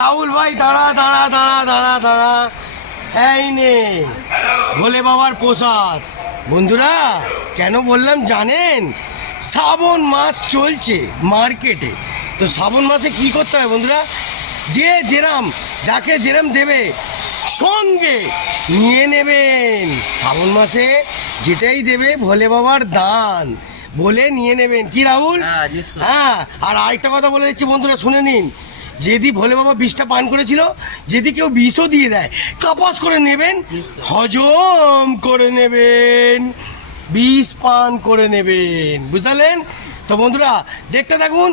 রাহুল ভাই দাঁড়া দাঁড়া দাঁড়া দাঁড়া দাঁড়া এই নে ভোলে বাবার প্রসাদ। বন্ধুরা কেন বললাম জানেন? শ্রাবণ মাস চলছে মার্কেটে, তো শ্রাবণ মাসে কি করতে হয় বন্ধুরা? যে যেরাম যাকে যেরাম দেবে সঙ্গে নিয়ে নেবেন। শ্রাবণ মাসে যেটাই দেবে ভোলে বাবার দান বলে নিয়ে নেবেন। কি রাহুল? হ্যাঁ, আর আরেকটা কথা বলে দিচ্ছি বন্ধুরা, শুনে নিন। যদি ভোলে বাবা বিষটা পান করেছিল, যদি কেউ বিষও দিয়ে দেয়, কাপাস করে নেবেন, হজম করে নেবেন, বিষ পান করে নেবেন, বুঝলেন তো বন্ধুরা? দেখতে থাকুন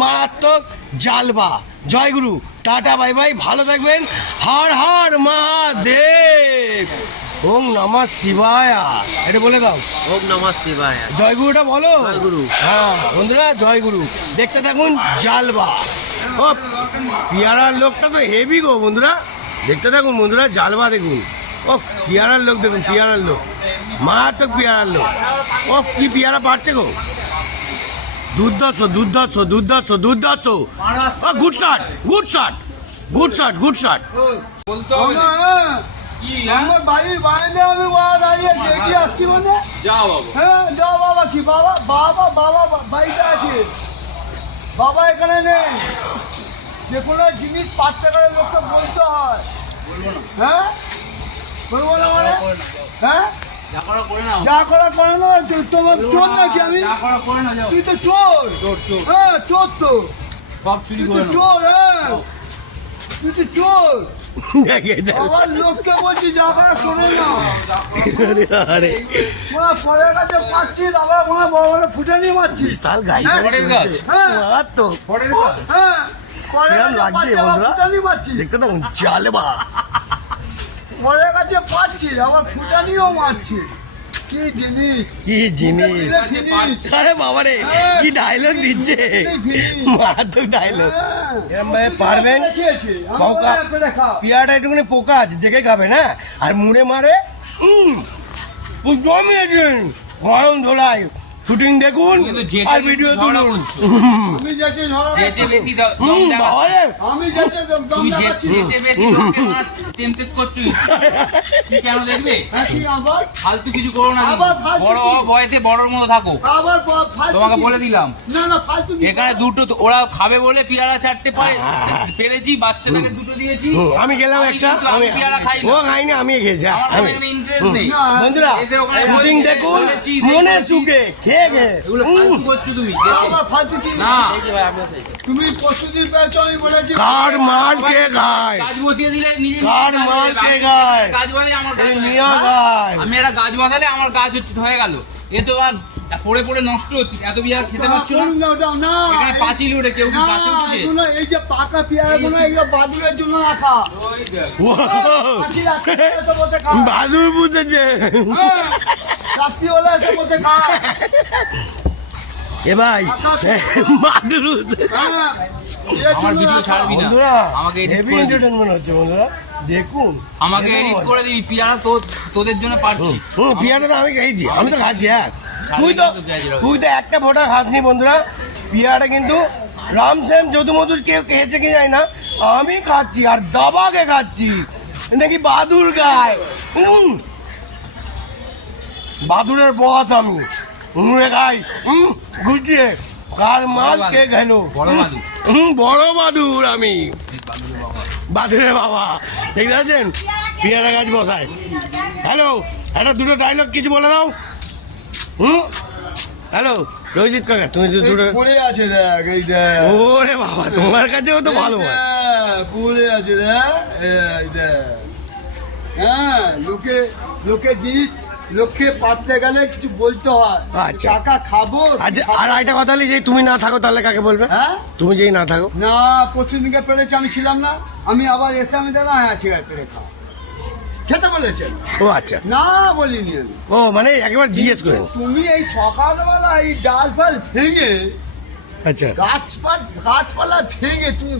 মারাত্মক জালবা। জয়গুরু, টাটা, বাই বাই, ভালো থাকবেন। হর হর মহাদেব, ওম নমঃ শিবায়। এটা বলে দাও, ওম নমঃ শিবায়। জয়গুরুটা বলো। জয়গুরু। হ্যাঁ বন্ধুরা, জয়গুরু। দেখতে থাকুন জালবা। ও পিয়ারার লোকটা তো হেভি গো বন্ধুরা, দেখতে থাকুন বন্ধুরা, জালবা দেখুন। ও পিয়ারার লোক দেখুন, পিয়ারার লোক, মারাত্মক পিয়ারার লোক। ও কি পিয়ারা পারছে গো, দুর্ধর্ষ দুর্ধর্ষ দুর্ধর্ষ দুর্ধর্ষ। Good shot good shot good shot good shot. আমার বাড়ির বাইরে আমি দাঁড়িয়ে দেখে যাচ্ছি, মানে যাও বাবা। হ্যাঁ যাও বাবা। কি বাবা? বাবা বাবা বাড়িতে আছে, বাবা এখানে নেই। যে কোনো জিনিস পাঁচটা করে লোককে বলতে হয়। হ্যাঁ বলবো না মানে? হ্যাঁ যা করা করে নাও। যা করা করে না। তোমার চোর নাকি আমি? যা করা করে না, যাও। তুই তো চোর। চোর। হ্যাঁ চোর তো, সব চুরি তুই করে তো নাও। চোর। হ্যাঁ তুই তো চোর। দেখে আমার লোককে বলছি যা করা শোনে না। আরে ওরা ফলের কাছে পাচ্ছি, আবার ওরা বড় বড় ফুটে নিয়ে মারছি। বিশাল গাই ফলের গাছ? হ্যাঁ মারাত্মক। পরের গাছ? হ্যাঁ ফলের কিরম কাছে লাগছে পাচ্ছি, আবার বন্ধুরা? ফুটানি মারছি। দেখতে থাকুন জালবা। ফলের কাছে পাচ্ছি, আবার ফুটানিও মারছি। কি জিনিস! কি জিনিস! এটা জিনিস। আরে বাবা রে, কি ডায়লগ দিচ্ছে, মারাত্মক ডায়লগ। এরম ভাবে পারবেন। খেয়েছি, আমি পোকা, ওরা পেলে খাও। পিয়াটা একটুখানি পোকা আছে, দেখে খাবেন। হ্যাঁ, আর মুড়ে মারে জমিয়েছেন গরম ধোলাই। শুটিং দেখুন কিন্তু যেতে আর ভিডিও ঝগড়া তুলুন। করছো। আমি যাচ্ছি ঝগড়া যেতে করছি। বেশি দম দেখাচ্ছ। বাবা রে, আমি যাচ্ছি দম তুমি দেখাচ্ছি। যেতে বেশি লোককে মার টেমটেট করছো। তুমি কেন দেখবে? হ্যাঁ, কি আবার? ফালতু কিছু করো না। আবার ফালতু বড় কি? বয়সে বড়র মতো থাকো। আবার ফালতু তোমাকে কি? বলে দিলাম। না না ফালতু কি? এখানে দুটো তো ওরা খাবে বলে পেয়ারা চারটে পেরেছি, বাচ্চাটাকে দুটো দিয়েছি। আমি গেলাম আমি একটা, কিন্তু আমি পেয়ারা খাই ও না। খাইনি, আমি খেয়েছি। আমার আমি কোনো এখানে ইন্টারেস্ট নেই। না, বন্ধুরা এদের ওখানে শুটিং বলছে, দেখুন বলেছি, মনে দেখেছি। চুকে খেয়ে খেয়ে। এগুলো ফালতু করছো তুমি। দেখে। আবার ফালতু কি? না, তুমি প্রস্তুতি পেয়েছো, আমি বলেছি। কার মার কে খায়, গাছ বসিয়ে দিলে নিজে কার মার কে খায়, গাছ বসালে আমার গাছ এই হয়ে মিয়া গেল। খায়। আমি একটা গাছ বসালে আমার গাছ হয়ে গেল। এ তো আর পড়ে পড়ে নষ্ট হচ্ছে। এত বিয়া খেতে পারছো না। না, ওটা না। এখানে পাঁচিল উঠে কেউ কি না, গাছে উঠেছে? এগুলো এই যে পাকা পেয়ারাগুলো, এগুলো বাদুড়ের জন্য রাখা। ও, পাখি রাত্রি হলে এসে বসে খায়। বাদুর বুঝেছে। হ্যাঁ, রাত্রি হলে এসে বসে খায়। এ ভাই বাদুর বুঝেছে। হ্যাঁ, এর আমার জন্য ভিডিও রাখা। ছাড়বি না। বন্ধুরা আমাকে edit হেভি করে দিবি। এন্টারটেইনমেন্ট হচ্ছে বন্ধুরা, দেখুন। আমাকে এডিট করে দিবি। পিয়ারা তোদের জন্য পারছি। পিয়াটা তো আমি খেয়েছি, আমি তো খাচ্ছি। হ্যাঁ, কিন্তু গ্যাজের হবে। তুই তো একটা ফোটা খাসনি বন্ধুরা। পিয়াটা কিন্তু রামশ্যাম যদুমধুর কেউ খেয়েছে কি জানি না, আমি খাচ্ছি আর দাবাকে খাচ্ছি। নাকি বাদুর গায়। বাদুরের বস আমি, উনুরে খাই গুছিয়ে। কার মাল কে গেল? বড় বাদুর। বড় বাদুর আমি, বাদুরের বাবা। দেখতে পাচ্ছেন পিয়ারা গাছ বসায়। হ্যালো, একটা দুটো ডায়লগ কিছু বলে দাও। হ্যালো রোহিত কাকা, তুমি তো দুটো। এই পড়ে আছে দেখ, এই দেখ। ওরে বাবা, তোমার কাছেও তো ভালো হয়। পড়ে আছে দেখ, এই দেখ। হ্যাঁ, লোকে জিনিস লোককে পাঠতে গেলে কিছু বলতে হয়। আচ্ছা। টাকা খাবো। আচ্ছা, আর একটা কথা হলে, যে তুমি না থাকো তাহলে কাকে বলবে? হ্যাঁ তুমি যেই না থাকো। না, প্রতিদিনকে পেরেছি, আমি ছিলাম না। আমি আবার এসে আমি দেখলাম, হ্যাঁ ঠিক আছে, পেরে খাও। খেতে বলেছেন? ও আচ্ছা, না বলিনি আমি। ও মানে একবার জিজ্ঞেস করেন। তুমি এই সকালবেলা এই ডাল ফাল ভেঙে, আচ্ছা গাছপালা ভেঙে তুমি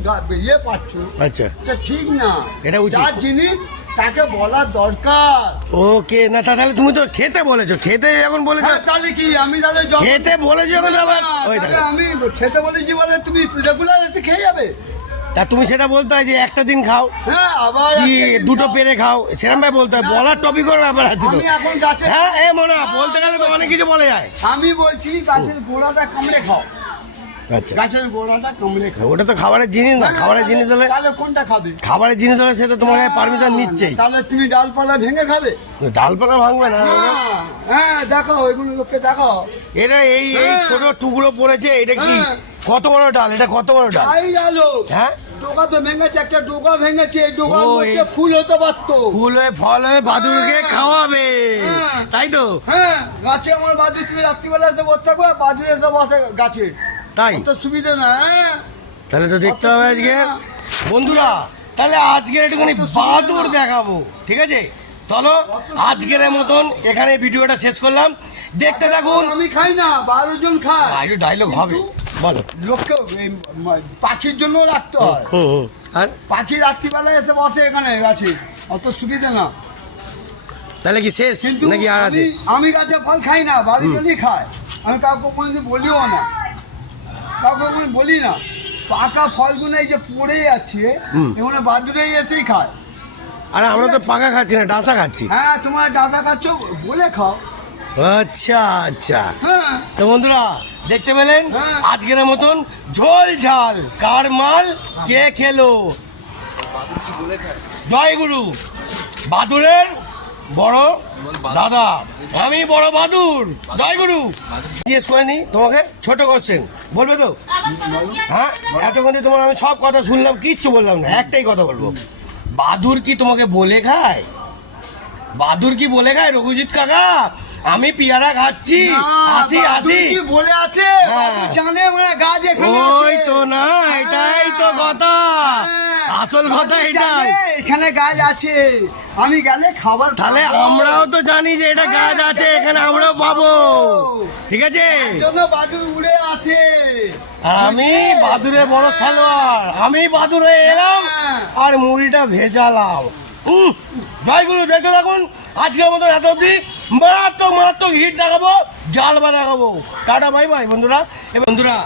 ইয়ে পাচ্ছ, আচ্ছা, এটা ঠিক না। এটা উচিত। যার জিনিস তাকে বলা দরকার। ওকে, না তাহলে তুমি তো খেতে বলেছো, খেতে যখন বলেছো, হ্যাঁ, তাহলে কি আমি তাহলে যখন- খেতে বলেছো যখন আবার না, ওই তাহলে দেখো। আমি খেতে বলেছি বলে তুমি রেগুলার এসে খেয়ে যাবে? তা তুমি সেটা বলতে হয় যে একটা দিন খাও হ্যাঁ আবার কি একটা দিন দুটো খাও। পেরে খাও, সেরকম ভাই বলতে হয়। না, বলার টপিকের ব্যাপার আছে তো। আমি এখন গাছে হ্যাঁ এ মনে হয় বলতে গেলে তো অনেক কিছু বলে যায়। আমি বলছি গাছের গোড়াটা কামড়ে খাও, আচ্ছা গাছের গোড়াটা কামড়ে খাও। ওটা তো খাবারের জিনিস না, খাবারের জিনিস হলে তাহলে কোনটা খাবে? খাবারের জিনিস হলে সে তো তোমার পারমিশন নিচ্ছেই। তাহলে তুমি ডালপালা ভেঙে খাবে? ডালপালা ভাঙবে না না, হ্যাঁ দেখাও এগুলো লোককে দেখাও। এটা এই এই হ্যাঁ। ছোট টুকরো পড়েছে, এটা কি হ্যাঁ। কত বড় ডাল, এটা কত বড় ডাল? তাই ডালো হ্যাঁ ডোকা তো ভেঙেছে, একটা ডোকা ভেঙেছে, এই ডোকার ও, মধ্যে এই- ফুল হতে পারতো। ফুল হয়ে ফল হয়ে বাদুরকে হ্যাঁ। খাওয়াবে, হ্যাঁ। তাই তো? হ্যাঁ গাছে আমার বাদুর, তুমি রাত্রিবেলা এসে বসে থাকবে, বাদুর এসে বসে গাছে, তাই তো সুবিধা না। হ্যাঁ তাহলে তো দেখতে হবে আজকে বন্ধুরা, তাহলে আজকের একটুখানি অত সুবিধা বাদুর না। দেখাবো, ঠিক আছে? চলো আজকের মতন এখানে ভিডিওটা শেষ করলাম, দেখতে থাকুন। আমি খাই না, 12 জন খায়। একটু ডায়লগ হবে, বলো। লোককে এই পাখির জন্য রাখতে হয়। আর পাখি রাত্রিবেলা এসে বসে এখানে গাছে, অত সুবিধা না। তাহলে কি শেষ কিন্তু নাকি আর আছে? আমি গাছে ফল খাই না, বাড়ির জন্যই খায়। আমি কাউকে কোনোদিন বলিও না, কাউকে কোনোদিন বলি না। পাকা ফলগুলো এই যে পড়ে যাচ্ছে, এগুলো বাদুরেই এসেই খায়। আরে আমরা তো পাকা খাচ্ছি না, ডাঁসা খাচ্ছি। হ্যাঁ তোমরা দাদা খাচ্ছ বলে খাও। আচ্ছা আচ্ছা, হ্যাঁ তো বন্ধুরা দেখতে পেলেন হ্যাঁ। আজকের মতন ঝোল ঝাল কার মাল কে খেলো। জয় গুরু, বাদুরের বড় দাদা, আমি বড় বাদুর। জয় গুরু। জিজ্ঞেস করিনি তোমাকে, ছোট কোশ্চেন বলবে তো? হ্যাঁ এতক্ষণে তোমার আমি সব কথা শুনলাম, কিচ্ছু বললাম না, একটাই কথা বলবো। বাদুর কি তোমাকে বলে খায়? বাদুর কি বলে খায় রঘুজিৎ কাকা আমি পেয়ারা খাচ্ছি, আসি আসি? কি বলে আছে? হ্যাঁ। বাদুর জানে মানে গাছ এখানে ওই আছে। তো না, এটাই তো কথা, হ্যাঁ। আসল কথা বাদুর এটাই। জানে এখানে গাছ আছে, আমি গেলে খাবার তাহলে পাবো। আমরাও তো জানি যে এটা গাছ আছে, এখানে আমরাও পাবো, ঠিক আছে? এর জন্য বাদুর উড়ে আছে। আর আমি বাদুরের বড় খেলোয়াড়, আমি বাদুর হয়ে এলাম হ্যাঁ। আর মুড়িটা ভেজালাম। জয় গুরু, দেখতে থাকুন আজকের মতো এত অব্দি। মারাত্মক মারাত্মক হিট দেখাবো, জাল বা দেখাবো। টাটা বাই বাই বন্ধুরা। এ বন্ধুরা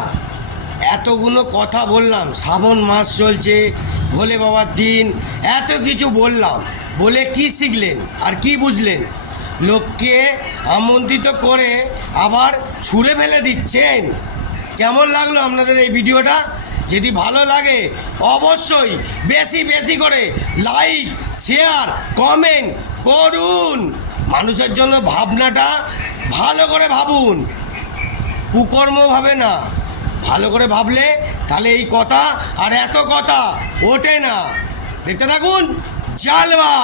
এতগুলো কথা বললাম, শ্রাবণ মাস চলছে, ভোলে বাবার দিন, এত কিছু বললাম, বলে কি শিখলেন আর কি বুঝলেন? লোককে আমন্ত্রিত করে আবার ছুঁড়ে ফেলে দিচ্ছেন। কেমন লাগলো আপনাদের এই ভিডিওটা? যদি ভালো লাগে অবশ্যই বেশি বেশি করে লাইক শেয়ার কমেন্ট করুন। মানুষের জন্য ভাবনাটা ভালো করে ভাবুন, কুকর্ম ভাবে না, ভালো করে ভাবলে তাহলে এই কথা আর এত কথা ওঠে না। দেখতে থাকুন জালবা।